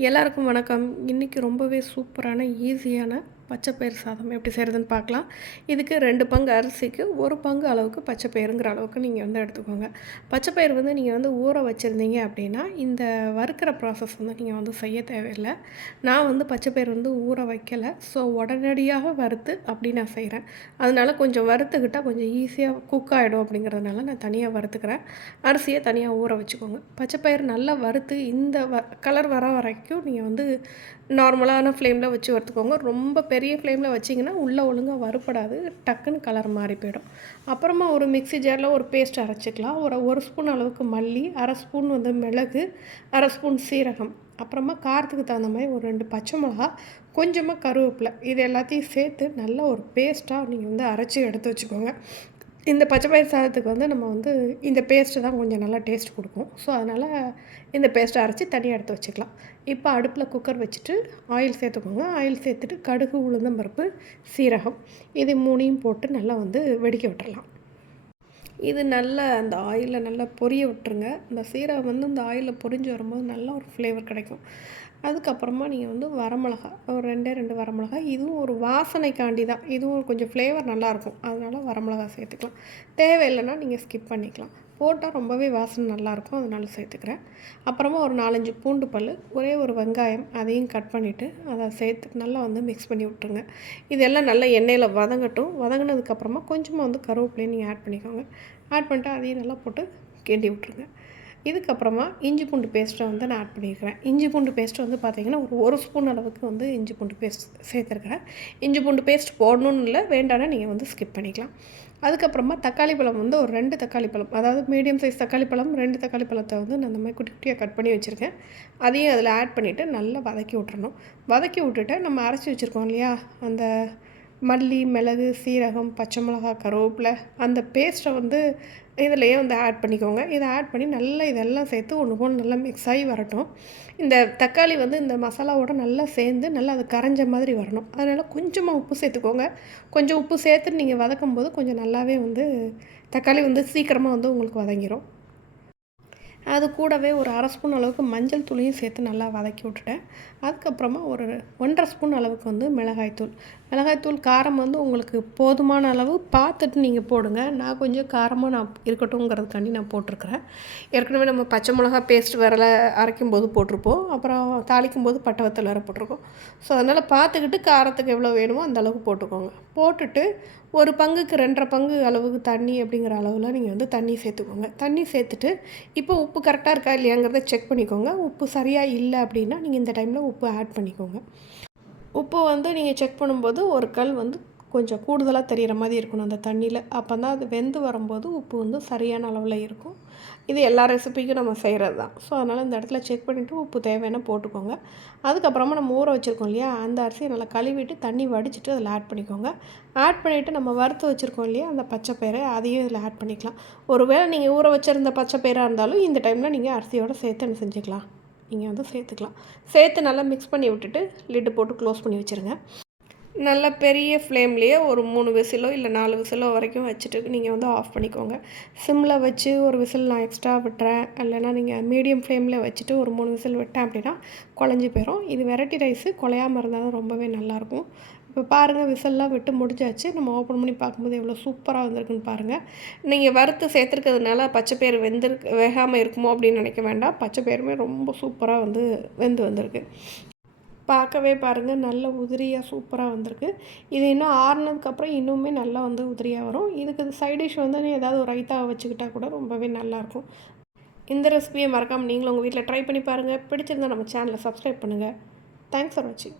எல்லாருக்கும் வணக்கம். இன்றைக்கி ரொம்பவே சூப்பரான ஈஸியான பச்சைப்பயிறு சாதம் எப்படி செய்கிறதுன்னு பார்க்கலாம். இதுக்கு ரெண்டு பங்கு அரிசிக்கு ஒரு பங்கு அளவுக்கு பச்சைப்பயிறுங்கிற அளவுக்கு நீங்கள் வந்து எடுத்துக்கோங்க. பச்சைப்பயிறு வந்து நீங்கள் வந்து ஊற வச்சுருந்தீங்க அப்படின்னா இந்த வறுக்கிற ப்ராசஸ் வந்து நீங்கள் வந்து செய்ய தேவையில்லை. நான் வந்து பச்சைப்பயிறு வந்து ஊற வைக்கலை. ஸோ உடனடியாக வறுத்து அப்படி நான் செய்கிறேன் அதனால் கொஞ்சம் வறுத்துக்கிட்டால் கொஞ்சம் ஈஸியாக குக் ஆகிடும் அப்படிங்கிறதுனால நான் தனியாக வறுத்துக்கிறேன். அரிசியை தனியாக ஊற வச்சுக்கோங்க. பச்சைப்பயிறு நல்லா வறுத்து இந்த வ கலர் வர வரைக்கும் நீங்கள் வந்து நார்மலான ஃப்ளேமில் வச்சு வறுத்துக்கோங்க. ரொம்ப பெரிய ஃப்ளேமில் வச்சிங்கன்னா உள்ளே ஒழுங்காக வறுப்படாது டக்குன்னு கலர் மாறி போயிடும். அப்புறமா ஒரு மிக்சி ஜாரில் ஒரு பேஸ்ட் அரைச்சிக்கலாம். ஒரு ஒரு ஸ்பூன் அளவுக்கு மல்லி அரை ஸ்பூன் வந்து மிளகு அரை ஸ்பூன் சீரகம். அப்புறமா காரத்துக்கு தகுந்த மாதிரி ஒரு ரெண்டு பச்சை மிளகா கொஞ்சமாக கருவேப்பிலை. இது எல்லாத்தையும் சேர்த்து நல்ல ஒரு பேஸ்ட்டாக நீங்கள் வந்து அரைச்சி எடுத்து வச்சுக்கோங்க. இந்த பச்சை பயிர் சாதத்துக்கு வந்து நம்ம வந்து இந்த பேஸ்ட்டு தான் கொஞ்சம் நல்லா டேஸ்ட் கொடுக்கும். ஸோ அதனால் இந்த பேஸ்ட்டை அரைச்சி தனியாக எடுத்து வச்சுக்கலாம். இப்போ அடுப்பில் குக்கர் வச்சுட்டு ஆயில் சேர்த்துக்கோங்க. ஆயில் சேர்த்துட்டு கடுகு உளுந்தம்பருப்பு சீரகம் இது மூணையும் போட்டு நல்லா வந்து வெடிக்க விட்டுடலாம் இது நல்ல அந்த ஆயிலில் நல்லா பொரிய விட்டுருங்க. இந்த சீரகம் வந்து இந்த ஆயிலில் பொரிஞ்சு வரும்போது நல்ல ஒரு ஃப்ளேவர் கிடைக்கும். அதுக்கப்புறமா நீங்கள் வந்து வரமிளகா ஒரு ரெண்டே ரெண்டு வரமிளகா இதுவும் ஒரு வாசனைக்காண்டி தான். இதுவும் கொஞ்சம் ஃப்ளேவர் நல்லாயிருக்கும் அதனால் வரமிளகா சேர்த்துக்கலாம். தேவையில்லைன்னா நீங்கள் ஸ்கிப் பண்ணிக்கலாம். போட்டால் ரொம்பவே வாசனை நல்லாயிருக்கும் அதனால சேர்த்துக்கிறேன். அப்புறமா ஒரு நாலஞ்சு பூண்டு பல் ஒரே ஒரு வெங்காயம் அதையும் கட் பண்ணிவிட்டு அதை சேர்த்து நல்லா வந்து மிக்ஸ் பண்ணி விட்ருங்க இதெல்லாம் நல்லா எண்ணெயில் வதங்கட்டும். வதங்கினதுக்கப்புறமா கொஞ்சமாக வந்து கருவேப்பிலையும் நீங்கள் ஆட் பண்ணிக்கோங்க. ஆட் பண்ணிட்டு அதையும் நல்லா போட்டு கிண்டி விட்ருங்க இதுக்கப்புறமா இஞ்சி பூண்டு பேஸ்ட்டை வந்து நான் ஆட் பண்ணியிருக்கிறேன். இஞ்சி பூண்டு பேஸ்ட்டு வந்து பார்த்திங்கன்னா ஒரு ஒரு ஸ்பூன் அளவுக்கு வந்து இஞ்சி பூண்டு பேஸ்ட் சேர்த்துருக்கிறேன். இஞ்சி பூண்டு பேஸ்ட் போடணுன்னு இல்லை வேண்டாம்னா நீங்கள் வந்து ஸ்கிப் பண்ணிக்கலாம். அதுக்கப்புறமா தக்காளி பழம் வந்து ஒரு ரெண்டு தக்காளி பழம் அதாவது மீடியம் சைஸ் தக்காளி பழம் ரெண்டு தக்காளி பழத்தை வந்து நான் அந்த மாதிரி குட்டி குட்டியாக கட் பண்ணி வச்சுருக்கேன். அதையும் அதில் ஆட் பண்ணிவிட்டு நல்லா வதக்கி விட்றணும் வதக்கி விட்டுட்டு நம்ம அரைச்சி வச்சுருக்கோம் இல்லையா அந்த மல்லி மிளகு சீரகம் பச்சை மிளகா கருவேப்பிலை அந்த பேஸ்ட்டை வந்து இதுலேயே வந்து ஆட் பண்ணிக்கோங்க. இதை ஆட் பண்ணி நல்லா இதெல்லாம் சேர்த்து ஒன்று போல் நல்லா மிக்ஸ் ஆகி வரட்டும். இந்த தக்காளி வந்து இந்த மசாலாவோட நல்லா சேர்ந்து நல்லா அது கரைஞ்ச மாதிரி வரணும். அதனால் கொஞ்சமாக உப்பு சேர்த்துக்கோங்க. கொஞ்சம் உப்பு சேர்த்துட்டு நீங்கள் வதக்கும் போது கொஞ்சம் நல்லாவே வந்து தக்காளி வந்து சீக்கிரமாக வந்து உங்களுக்கு வதங்கிடும் அது கூடவே ஒரு அரை ஸ்பூன் அளவுக்கு மஞ்சள் தூளையும் சேர்த்து நல்லா வதக்கி விட்டுட்டேன். அதுக்கப்புறமா ஒரு ஒன்றரை ஸ்பூன் அளவுக்கு வந்து மிளகாய்த்தூள் மிளகாய்த்தூள் காரம் வந்து உங்களுக்கு போதுமான அளவு பார்த்துட்டு நீங்கள் போடுங்க. நான் கொஞ்சம் காரமாக நான் இருக்கட்டும்ங்கிறதுக்காண்டி நான் போட்டிருக்கிறேன். ஏற்கனவே நம்ம பச்சை மிளகா பேஸ்ட் வரல அரைக்கும் போது போட்டிருப்போம். அப்புறம் தாளிக்கும் போது பட்டை வத்தல் வேறு போட்டிருக்கோம். ஸோ அதனால் பார்த்துக்கிட்டு காரத்துக்கு எவ்வளோ வேணுமோ அந்தளவுக்கு போட்டுக்கோங்க. போட்டுட்டு ஒரு பங்குக்கு ரெண்டரை பங்கு அளவுக்கு தண்ணி அப்படிங்கிற அளவில் நீங்கள் வந்து தண்ணி சேர்த்துக்கோங்க. தண்ணி சேர்த்துட்டு இப்போ உப்பு கரெக்டாக இருக்கா இல்லையாங்கிறத செக் பண்ணிக்கோங்க. உப்பு சரியாக இல்லை அப்படின்னா நீங்கள் இந்த டைமில் உப்பு ஆட் பண்ணிக்கோங்க. உப்பு வந்து நீங்கள் செக் பண்ணும்போது ஒரு கல் வந்து கொஞ்சம் கூடுதலாக தெரிகிற மாதிரி இருக்கணும் அந்த தண்ணியில். அப்போ தான் அது வெந்து வரும்போது உப்பு வந்து சரியான அளவில் இருக்கும். இது எல்லா ரெசிபிக்கும் நம்ம செய்கிறது தான் ஸோ அதனால் இந்த இடத்துல செக் பண்ணிவிட்டு உப்பு தேவையான போட்டுக்கோங்க. அதுக்கப்புறமா நம்ம ஊற வச்சுருக்கோம் இல்லையா? அந்த அரிசியை நல்லா கழுவிட்டு தண்ணி வடிச்சிட்டு அதில் ஆட் பண்ணிக்கோங்க. ஆட் பண்ணிவிட்டு நம்ம வறுத்து வச்சுருக்கோம் இல்லையா? அந்த பச்சை பயிரை அதையும் இதில் ஆட் பண்ணிக்கலாம். ஒருவேளை நீங்கள் ஊற வச்சுருந்த பச்சை பயிராக இருந்தாலும் இந்த டைமில் நீங்கள் அரிசியோடு சேர்த்து என்ன செஞ்சுக்கலாம்? நீங்கள் வந்து சேர்த்துக்கலாம். சேர்த்து நல்லா மிக்ஸ் பண்ணி விட்டுட்டு லிட்டு போட்டு க்ளோஸ் பண்ணி வச்சுருங்க. நல்ல பெரிய ஃப்ளேம்லேயே ஒரு மூணு விசிலோ இல்லை நாலு விசிலோ வரைக்கும் வச்சுட்டு நீங்கள் வந்து ஆஃப் பண்ணிக்கோங்க. சிம்மில் வச்சு ஒரு விசில் நான் எக்ஸ்ட்ரா விட்டுறேன். இல்லைனா நீங்கள் மீடியம் ஃப்ளேமில் வச்சுட்டு ஒரு மூணு விசில் விட்டேன் அப்படின்னா குழஞ்சி போயிடும் இது வெரைட்டி ரைஸு குலையாமல் இருந்தால் தான் ரொம்பவே நல்லாயிருக்கும். இப்போ பாருங்கள் விசல்லாம் விட்டு முடிஞ்சாச்சு. நம்ம ஓப்பன் பண்ணி பார்க்கும்போது எவ்வளோ சூப்பராக வந்திருக்குன்னு பாருங்கள் நீங்கள் வறுத்து சேர்த்துருக்கிறதுனால பச்சை பேர் வெந்திருக்கு வேகாமல் இருக்குமோ அப்படின்னு நினைக்க வேண்டாம். பச்சை பேருமே ரொம்ப சூப்பராக வந்து வெந்து வந்திருக்கு. பார்க்கவே பாருங்கள் நல்ல உதிரியாக சூப்பராக வந்திருக்கு. இது இன்னும் ஆறுனதுக்கப்புறம் இன்னுமே நல்லா வந்து உதிரியாக வரும். இதுக்கு சைட் டிஷ் வந்து ஏதாவது ஒரு ரைத்தாவை வச்சுக்கிட்டால் கூட ரொம்பவே நல்லாயிருக்கும் இந்த ரெசிபியை மறக்காமல் நீங்களும் உங்கள் வீட்டில் ட்ரை பண்ணி பாருங்கள் பிடிச்சிருந்தால் நம்ம சேனலை சப்ஸ்கிரைப் பண்ணுங்கள் தேங்க்ஸ் ஃபார் வாட்சிங்